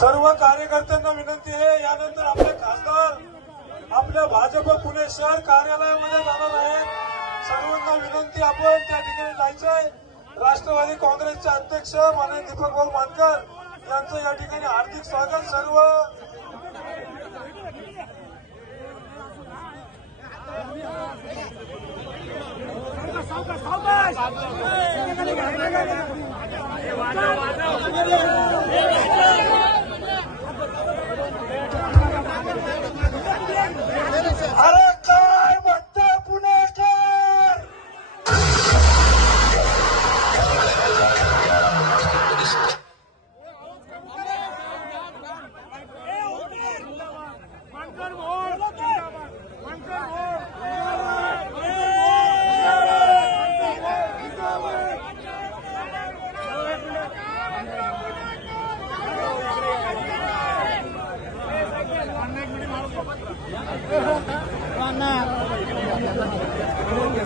सर्व कार्यकर्त्यांना विनंती आहे, यानंतर आपले खासदार आपल्या भाजप पुणे शहर कार्यालयामध्ये जाणार आहेत। सर्वांना विनंती, आपण त्या ठिकाणी जायचंय। राष्ट्रवादी काँग्रेसचे अध्यक्ष माननीय दीपक भाऊ मानकर यांचं या ठिकाणी हार्दिक स्वागत। सर्व अरे काय म्हणता पुणेकर,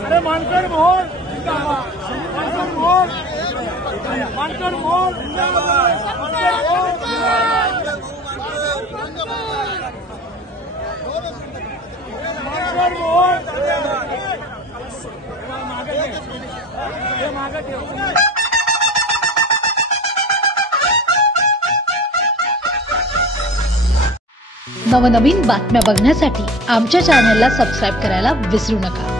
अरे मानकर मोहन मानकर मोहन मानकर मोहन मानकर मोहन मागे ठेव। नवनवीन बातम्या बघण्यासाठी आमच्या चॅनलला सबस्क्राईब करायला विसरू नका।